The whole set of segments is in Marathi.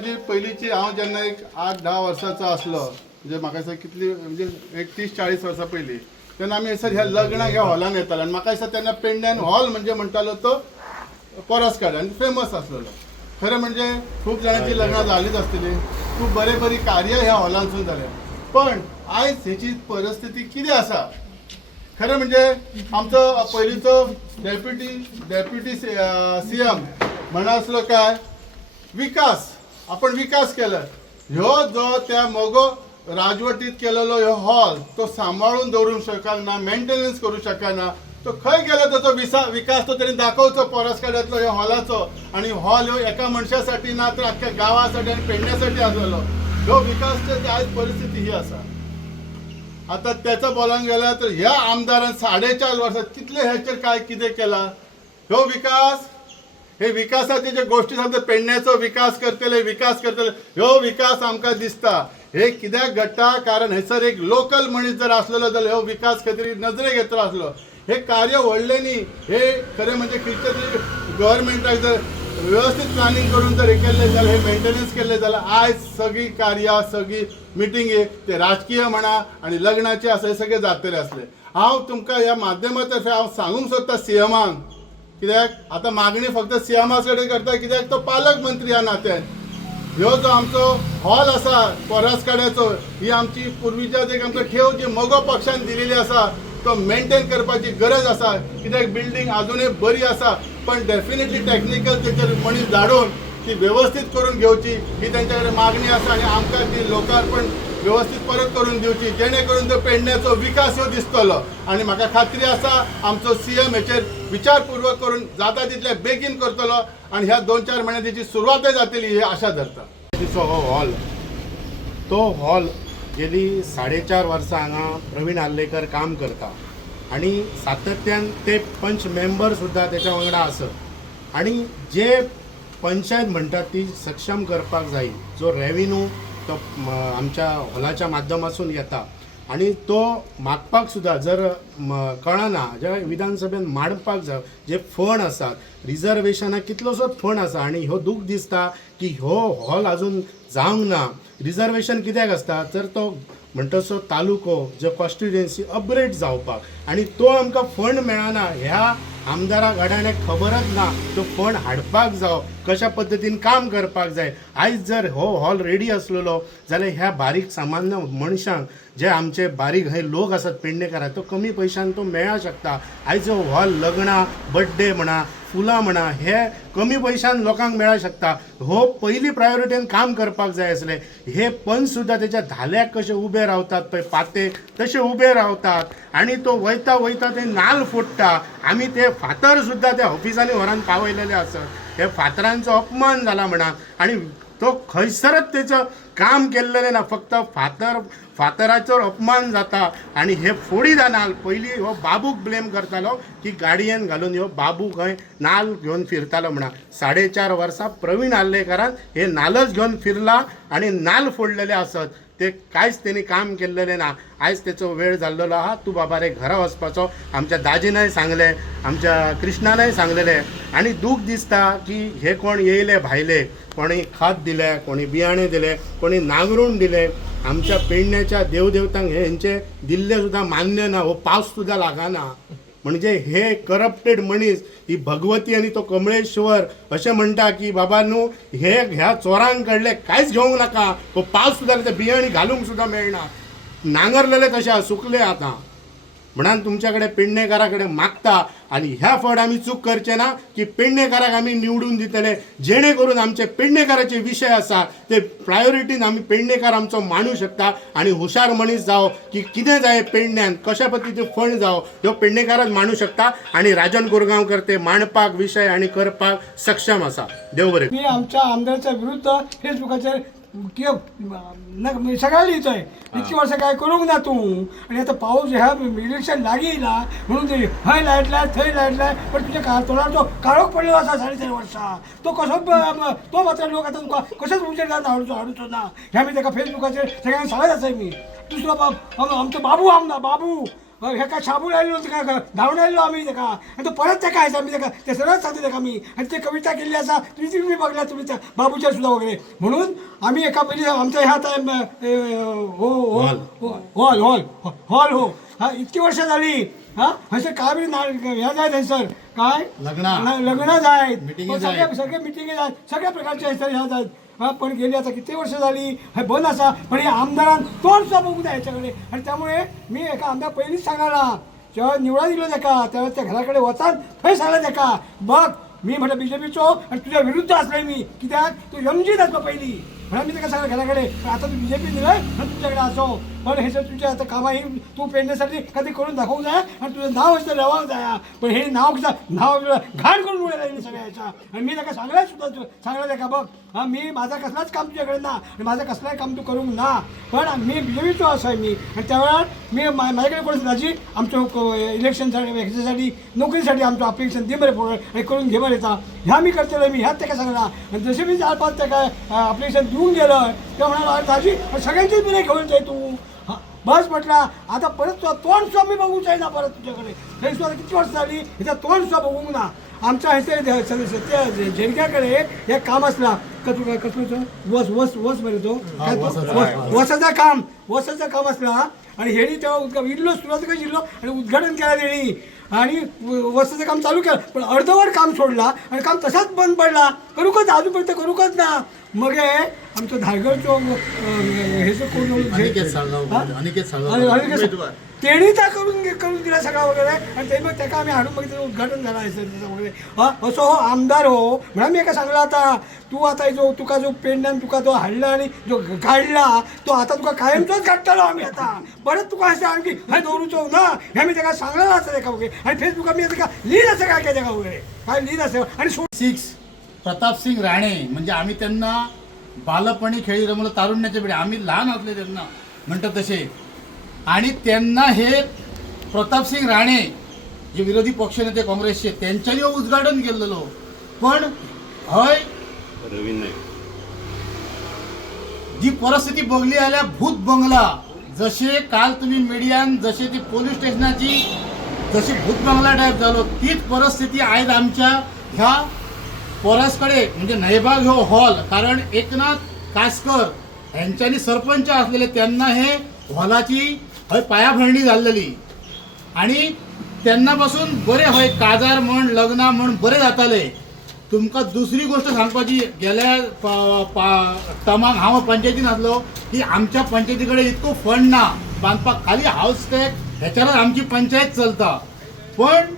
माझी पहिलीची हांव जेन्ना एक 8-10 वर्सांचो आसलो म्हणजे म्हाका दिसता कितली म्हणजे एक 30-40 वर्सां पयलीं तेन्ना आमी हयसर ह्या लग्नाक ह्या हॉलान येताले आनी म्हाका दिसता तेन्ना पेडण्यान हॉल म्हणजे म्हणटालो तो परस्कार आनी फेमस आसलेलो. खरें म्हणजे खूब जाणांची लग्नां जालीच आसतलीं, खूब बरी कार्य ह्या हॉलांसून जाल्या. पण आयज हेची परिस्थिती कितें आसा? खरें म्हणजे आमचो पयलींचो डेप्युटी CM म्हणा आसलो काय विकास, आपण विकास केला. ह्यो जो त्या मोगो राजवटीत केलेलो ह्यो हॉल तो सांबाळून दवरूंक शकना, मेंटेनन्स करूंक शकना. तो खंय गेलो ताचो विकास तो तेणी दाखोवचो परस्कारांतलो ह्या हॉलाचो. आणि हॉल ह्यो एका मनशासाठी ना तर अख्ख्या गावासाठी आनी पेडण्यासाठी आसलेलो. ह्यो विकासाची आयज परिस्थिती ही आसा. आता त्याचं बोलांक गेल्यार तर ह्या आमदारान 4.5 वर्सां कितले हेचेर काय कितें केला. ह्यो विकास हे विकासाचे जे गोष्टी सांगतात पेडण्याचो विकास करतले ह्यो विकास आमकां दिसता हे कित्याक घडटा कारण हयसर एक लोकल मनीस जर आसलेलो जाल्यार ह्यो विकास खंय नजरेक येतलो आसलो. हे कार्य व्हडलें न्ही, हे खरें म्हणजे खंयच्या तरी गव्हर्मेंटाक जर व्यवस्थित प्लॅनिंग करून जर हे केल्लें जाल्यार हे मेंटेनन्स केल्लें जाल्यार आयज सगळी कार्यां सगळी मिटिंगे ते राजकीय म्हणा आणि लग्नाचे आसा हे सगळे जातले असले. हांव तुमकां ह्या माध्यमातर्फे हांव सांगूंक सोदता CMाक कित्याक आतां मागणी फक्त CMा कडेन करता कित्याक तो पालक मंत्री ह्या नात्यान. ह्यो जो आमचो हॉल आसा परसकाड्याचो ही आमची पुर्विजांची एक आमकां ठेव जी मोगो पक्षान दिलेली आसा तो मेंटेन करपाची गरज आसा. कित्याक बिल्डींग अजूनय बरी आसा पण डेफिनेटली टेक्निकल तेचेर मनीस धाडून ती व्यवस्थित करून घेवची ही तेंच्या कडेन मागणी आसा. आनी आमकां ती लोकार्पण व्यवस्थित परत करून दिवची जेणे करून तो पेडण्याचो विकास ह्यो दिसतलो. आनी म्हाका खात्री आसा आमचो CM हेचेर विचारपूर्वक करून जाता तितले बेगीन करतलो आनी ह्या 2-4 म्हयन्यां तेची सुरवातय जातली ही आशा धरता. हो हॉल तो हॉल गेली 4.5 वर्सां हांगा प्रवीण आर्लेकर काम करता आणि सातत्यान ते पंच मेंबर सुद्धा त्याच्या वांगडा आसत. आणि जे पंचायत म्हणटात ती सक्षम करपाक जाय जो रेव्हेन्यू तो आमच्या हॉलाच्या माध्यमातून येता आणि तो मागपाक सुद्धा जर कळना जे विधानसभेन मांडपाक जाय जे फंड आसात रिजर्वेशनाक कितलोसोच फंड आसा. आणि ह्यो दूख दिसता की ह्यो हॉल अजून जावंक ना. रिजर्वेशन कित्याक आसता तर तो म्हणटसो तालुको जो कॉन्स्टिट्युएन्सी अपग्रेड जावपाक आणि तो आमकां फंड मेळना. ह्या आमदारा घडाण्याक खबरच ना तो फंड हाडपाक जावं कशा पद्दतीन काम करपाक जाय. आयज जर हो हॉल रेडी आसलेलो जाल्यार ह्या बारीक सामान्य मनशांक जे आमचे बारीक हे लोक आसात पेडणेकारा तो कमी पयशांक तो मेळूंक शकता. आयज हो हॉल लग्नां बर्थडे म्हणा फुलां म्हणा हे कमी पयशांक लोकांक मेळूंक शकता. हो पयली प्रायोरिटीन काम करपाक जाय आसलें. हे पंच सुद्दां तेच्या धाल्याक कशे उबे रावतात पळय पाते तशे उबे रावतात आणि तो वयता ते नाल्ल फोडटा. आमी ते फातर सुद्दां त्या ऑफिसांनी व्हरान पावयलेले आसत. हे फातरांचो अपमान जाला म्हणा आणि तो खंयसरच तेचं काम केल्लेलें ना. फक्त फातराचो अपमान जाता आणि हे फोडी नाल्ल पयलीं हो बाबूक ब्लेम करतालो की गाडयेन घालून ह्यो बाबू खंय नाल्ल घेवन फिरतालो म्हणा. 4.5 वर्सां प्रवीण आर्लेकरान हे नाल्लच घेवन फिरला आणि नाल्ल फोडलेले आसत. ते कांयच तेणी काम केल्लेलें ना. आयज तेचो वेळ जाल्लो आहा तूं बाबा रे घरा वचपाचो. आमच्या दाजीनय सांगलें आमच्या कृष्णानय सांगलेलें आनी दूख दिसता की हे कोण येयले भायले कोणी खत दिले कोणी बियाणे दिले कोणी नांगरून दिले. आमच्या पेडण्याच्या देवदेवतांक हेंचे दिल्ले सुद्दां मान्य ना. हो पावस सुद्दां लागना. म्हणजे हे करप्टेड मनीस ही भगवती आणि तो कमळेश्वर असे म्हणटा की बाबा न्हू हे ह्या चोरांक कडले कांयच घेवंक नाका. हो पावस सुद्दां ते बियाणी घालूंक सुद्दां मेळना. नांगरलेले तशे सुकले आतां म्हणून तुमच्या कडेन पेडणेकारा कडेन मागता आणि ह्या फावट आमी चूक करचे ना की पेडणेकाराक आमी निवडून दितले जेणे करून आमचे पेडणेकाराचे विशय आसा ते प्रायोरिटीन आमी पेडणेकार आमचो मांडूं शकता आणि हुशार मनीस जावं की कितें जाय पेडण्यान कशा पद्दतीन फंड जावं ह्यो पेडणेकारच मांडूं शकता. आणि राजन कोरगांवकर ते मांडपाक विशय आणि करपाक सक्षम आसा. देव बरें. मी आमच्या आमदाराच्या विरुद्ध फेसबुकाचेर सगळ्या लिहितोय इतकी वर्ष काय करूंक ना तू. आणि आता पाऊस ह्या इलेक्शन लागीं येयला म्हणून ते हय लायटलाय थंय लायटलाय पण तुझ्या तोंडार तो काळोख पडलेलो आसा 4.5 वर्सां. तो कसो तो मात्र लोक आतां तुका कशेंच उजेड घालून हाडूचो ना. ह्या मी ताका फेसबुकाचेर सगळ्यांक सांगत आसाय मी. दुसरो आमचो बाबू आमदार बाबू हे काय शाबून आलेलो तेका धावून आलेलो आम्ही तेका आणि तो परत तेका आहे आम्ही तेका ते सरळ सांगते तेका मी आणि ते कविता केली असा तुम्ही बघल्या तुम्ही त्या बाबूच्या सुद्धा वगैरे म्हणून आम्ही एका पहिले आमच्या ह्या हॉल हॉल हॉल हो हा इतकी वर्ष झाली हा हसं काय बी ह्या जायत सर काय लग्न जायत सगळे मिटिंगे जायत सगळ्या प्रकारचे हसर ह्या जायत हा पण गेली आता किती वर्ष झाली हे बंद असा पण हे आमदारांना तोंड सुद्धा बघू द्या याच्याकडे आणि त्यामुळे मी एका आमदार पहिलीच सांगायला जेव्हा निवडा दिलो त्याका तेव्हा त्या घराकडे वचान थंय सांगला त्याका बघ मी म्हटलं बीजेपीचो आणि तुझ्या विरुद्ध असलोय मी कित्याक तू एमजीत असलो पहिली म्हणून मी त्याला सांगलं घराकडे आता तू बीजेपी दिलंय आणि तुझ्याकडे असो पण हे जर तुझ्या आता कामा ही तू पेरण्यासाठी कधी करून दाखवू जाय आणि तुझं नाव असतं रवावं जाया पण हे नाव घाण करून उडायला लागली सगळ्याच्या आणि मी त्याला सांगलाय सुद्धा सांगलं त्या का बघ हा मी माझा कसलाच काम तुझ्याकडे ना आणि माझं कसलाही काम तू करू ना पण मी बीजेपीचो असं आहे मी आणि त्यावेळेला मी माझ्याकडे कोण राजी आमच्या इलेक्शनसाठी ह्याच्यासाठी नोकरीसाठी आमचं अप्लिकेशन दे बरे पोळ आणि करून घे बरं येता ह्या मी करतेलं मी ह्यात त्या सांगला आणि जसे मी 4-5 त्या काय अप्लिकेशन देऊन गेलं तेव्हा म्हणाला राजी सगळ्यांचीच बिले घेऊन जाय तू बस म्हटला आता परत तुझा तोंड सुद्धा मी बघूच आहे ना परत तुझ्याकडे हे सुद्धा किती वर्ष झाली ह्याचा तोंड सुद्धा बघू ना आमच्या ह्याचे झेडक्याकडे हे काम असला का तू काय कसलं वस बरे तो वसाचं काम असला आणि हेडी तेव्हा इल्लो सुरुवात काय जिल्लो आणि उद्घाटन केला तेणी आणि वसाचं काम चालू केलं पण अर्धवट काम सोडला आणि काम तसाच बंद पडला करूकच अजूनपर्यंत करूकच ना मग हे आमचं धारगडचो हेच तेणी त्या करून दिला सगळा वगैरे आणि ते मग त्याका आम्ही हाडून बघितलं उद्घाटन झालं आहे सर त्याचं वगैरे असो हो आमदार हो म्हणून मी एका सांगला आता तू आता जो तुका जो पेंड्यान तुका तो हाडला आणि जो काढला तो आता तुका कायमचोच काढतालो आम्ही आता परत तुका असं आणखी हे दौरूचो ना हे मी त्याला सांगलेलं असं एका वगैरे आणि फेसबुकात मी त्याला लिहिलं असं काय त्याका वगैरे काय लिहिलं असं आणि 6 प्रतापसिंग राणे म्हणजे आम्ही त्यांना बालपणी खेळी रमलं तारुण्याच्या पिढी आम्ही लहान असले त्यांना म्हणतात तसे आणि त्यांना हे प्रतापसिंग राणे जे विरोधी पक्षनेते काँग्रेसचे त्यांच्यानी उद्घाटन केलेलो पण हय जी परिस्थिती बघली आल्या भूत बंगला जसे काल तुम्ही मीडियान जसे ती पोलीस स्टेशनाची जशी भूत बंगला टाईप झालो तीच परिस्थिती आज आमच्या ह्या पोरासकडे म्हणजे नयबाग हो हॉल कारण एकनाथ कासकर यांच्यानी सरपंच असलेले त्यांना हे हॉलाची हय पायाभरणी झालेली आणि त्यांनापासून बरे हय काजार म्हण लग्ना म्हण बरे जाताले तुमका दुसरी गोष्ट सांगपाची गेल्या तमाम हांव पंचायतीन आसलो की आमच्या पंचायतीकडे इतको फंड ना बांधपाक खाली हाऊस टॅक्स ह्याच्यावर आमची पंचायत चलता पण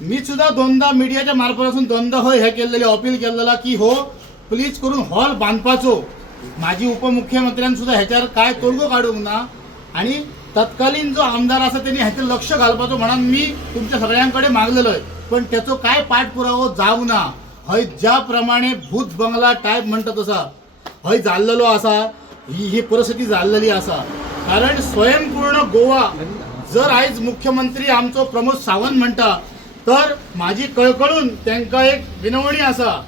मी सुद्धा दोनदा मीडियाच्या मार्फतासून दोनदा हो हे केलेले अपील केलेला की हो प्लीज करून हॉल बांधपाचो माजी उपमुख्यमंत्र्यांनी सुद्धा ह्याच्यावर काय तोडगो काढूंक ना आणि तत्कालीन जो आमदार असा त्यांनी ह्याचं लक्ष घालपाचो म्हणून मी तुमच्या सगळ्यांकडे मागलेलो आहे पण त्याचो काय पाठपुरावो जाऊ ना हय ज्याप्रमाणे भूत बंगला टाईप म्हणतात तसा हय जाल्लेलो असा ही परिस्थिती जाल्लेली असा कारण स्वयंपूर्ण गोवा जर आयज मुख्यमंत्री आमचो प्रमोद सावंत म्हणटा तर माझी कळकळून त्यांका एक विनवणी असा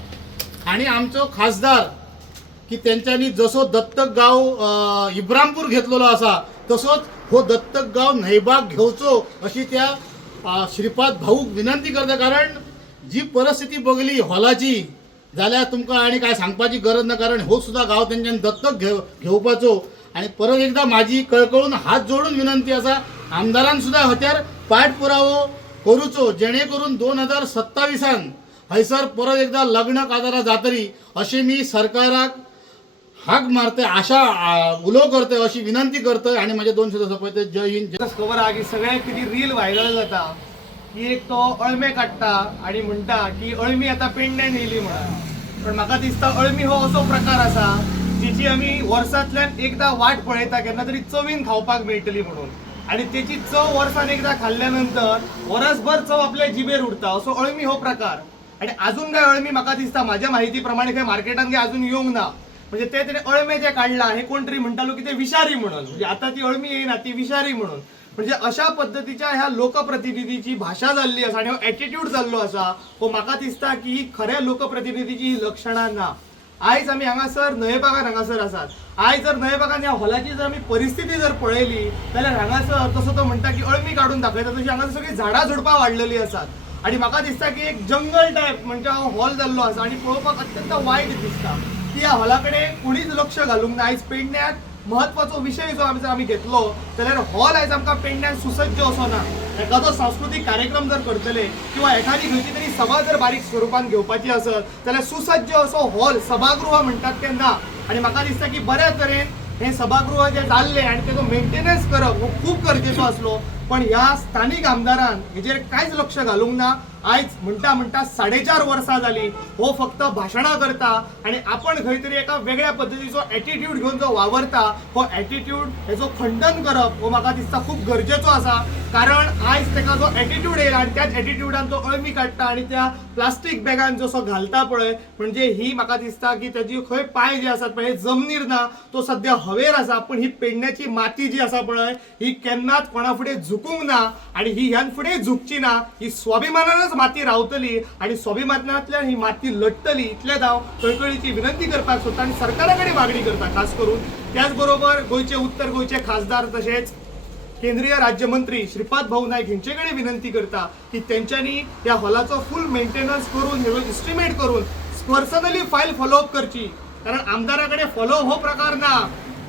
आणि आमचो खासदार की त्यांच्यानी जसो दत्तक गाव इब्रामपूर घेतलेलो असा तसोच हो दत्तक गाव नयबाग घेवचो अशी त्या श्रीपाद भाऊक विनंती करता कारण जी परिस्थिती बघली हॉलाची जाल्यार तुमकां आनी काय सांगपाची गरज ना कारण हो सुद्धा गाव त्यांच्यान दत्तक घेवपाचो आणि परत एकदा माझी कळकळून हात जोडून विनंती असा आमदारान सुद्धा हत्यार पाठपुरावो करूचो जेणेकरून 2027 हयसर परत एकदा लग्न काजारा जातरी अशी मी सरकाराक हाक मारते आशा उलो करते अशी विनंती करते आणि माझे 2 शब्द सोपयते जय हिंद खबर आहा की सगळ्यात किती रील व्हायरल जाता की एक तो अळमे काडटा आणि म्हणटा की अळमी आता पेंड्यान येयली म्हणून पण म्हाका दिसता अळमी हो असो प्रकार आसा जिची आमी वर्सांतल्यान एकदा वाट पळयता केन्ना तरी चवीन खावपाक मेळटली म्हणून आणि त्याची चव वर्सान एकदा खाल्ल्यानंतर वर्सभर चव आपल्या जिबेर उरता असो अळमी हो प्रकार आणि अजून काय अळमी म्हाका दिसता माझ्या माहिती प्रमाणे काय मार्केटान काय अजून येवंक ना म्हणजे ते अळमे जे काढला हे कोणतरी म्हणतालो की ते विषारी म्हणून म्हणजे आता ती अळमी येईना ती विषारी म्हणून म्हणजे अशा पद्धतीच्या ह्या लोकप्रतिनिधीची भाषा जाल्ली आसा आणि हो ॲटिट्यूड जाल्लो आसा हो म्हाका दिसता की खऱ्या लोकप्रतिनिधीची ही लक्षणां ना आयज आमी हांगासर नयेबागान हांगासर आसात. आयज जर नयेबागान ह्या हॉलाची जर आमी परिस्थिती जर पळयली जाल्यार हांगासर जसो तो म्हणटा की अळमी काडून दाखयता तशी हांगासर सगळी झाडां झुडपां वाडलेली आसात आणि म्हाका दिसता की एक जंगल टायप म्हणजे हो हॉल जाल्लो आसा आणि पळोवपाक अत्यंत वायट दिसता की ह्या हॉला कडेन कोणीच लक्ष घालूंक ना. आयज पेडण्यात महत्वाचो विशय जो आमी घेतलो जाल्यार हॉल आयज आमकां पेडण्यात सुसज्ज असो ना. एखादो सांस्कृतिक कार्यक्रम जर करतले किंवा एखादी खंयची तरी सभा जर बारीक स्वरुपान घेवपाची आसत जाल्यार सुसज्ज असो हॉल सभागृह म्हणटात ते ना. आणि म्हाका दिसता की बऱ्या तरेन हे सभागृह जे जाल्ले आणि तेजो मेंटेनन्स करप हो खूब गरजेचो आसलो. पण ह्या स्थानिक आमदारान हेजेर कांयच लक्ष घालूंक ना. आयज म्हणटा 4.5 वर्सां जाली हो फक्त भाशणां करता आणि आपण खंय तरी एका वेगळ्या पद्दतीचो एटिट्यूड घेवन जो वावरता हो एटिट्यूड हेजो खंडन करप हो म्हाका दिसता खूब गरजेचो आसा. कारण आयज तेका जो एटिट्यूड येयला आणि त्याच एटिट्यूडान तो अळमी काडटा आणि त्या प्लास्टीक बॅगान जसो घालता पळय म्हणजे ही म्हाका दिसता की तेजी खंय पांय जे आसात पळय जमनीर ना तो सध्या हवेर आसा. पण ही पेडण्याची माती जी आसा पळय ही केन्नाच कोणा फुडें झुकूंक ना आणि ही ह्यान फुडें झुकची ना. ही स्वाभिमानानच माती रावतली आणि स्वाभिमानांतल्यान ही माती लडटली. इतलेच हांव कळकळीची विनंती करपाक सोदता आणि सरकारा कडेन मागणी करता खास करून. त्याच बरोबर गोंयचे उत्तर गोंयचे खासदार तशेंच केंद्रीय राज्यमंत्री श्रीपाद भाऊ नायक हेंचे कडेन विनंती करता की तेंच्यांनी ह्या हॉलाचो फूल मेंटेनन्स करून हेजो इस्टिमेट करून पर्सनली फायल फॉलोअप करची. कारण आमदारा कडेन फॉलोअप हो प्रकार ना.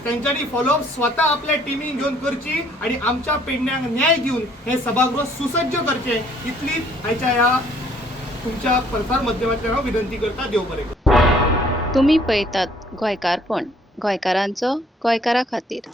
त्यांच्यानी फॉलोअप स्वतः आपल्या टिमीन घेऊन करची आणि आमच्या पेडण्यांक न्याय दिवन हे सभागृह सुसज्ज करचे इतली आयच्या ह्या तुमच्या प्रसार माध्यमांतल्यान हांव विनंती करता. देव बरें करूं. तुम्ही पळयतात गोंयकारपण, गोंयकारांचो गोंयकारा खातीर.